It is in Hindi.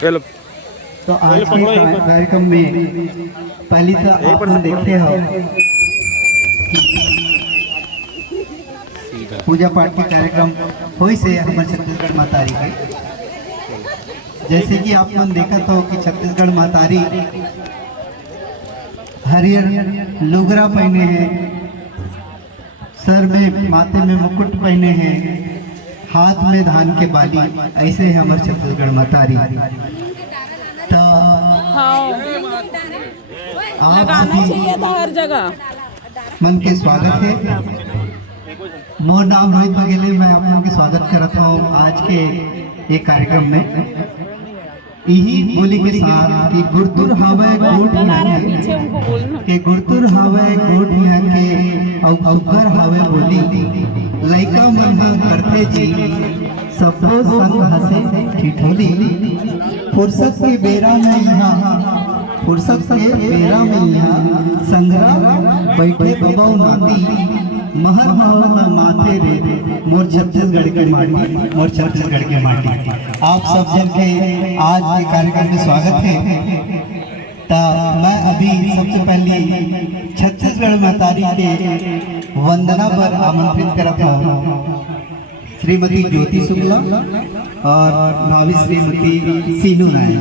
तो आज के कार्यक्रम में पहली तो आप देखते हो पूजा पाठ के कार्यक्रम हो से हमारे छत्तीसगढ़ मातारी के, जैसे कि आप लोग देखा तो कि छत्तीसगढ़ मातारी हरियर लुगरा पहने हैं, सर में माथे में मुकुट पहने हैं, हाथ में धान के बाली, ऐसे है हमारे छत्तीसगढ़ मातारी। तो आप सभी हर जगह मन के स्वागत है। मोर नाम रोहित बघेले, मैं आप लोगों के स्वागत करता हूँ आज के एक कार्यक्रम में। यही बोली के साथ कि गुरतुर हवे गोट के गुरतुर हवे गोट के और सुगर हवे बोली लइका मन करते जी सबको संग हंसे ठिठोली। फुर्सत के बेरा में यहाँ फुर्सत के बेरा में यहाँ संग्राम बैठे बबाऊ नाती महर महल माथे रे मोर छत्तीसगढ़ के माटी, मोर छत्तीसगढ़ के माटी। आप सब जन के आज के कार्यक्रम में स्वागत है। तो मैं अभी सबसे पहले छत्तीसगढ़ मातारी के वंदना पर आमंत्रित करता हूँ श्रीमती ज्योति शुक्ला और भावी श्रीमती सीनू राय।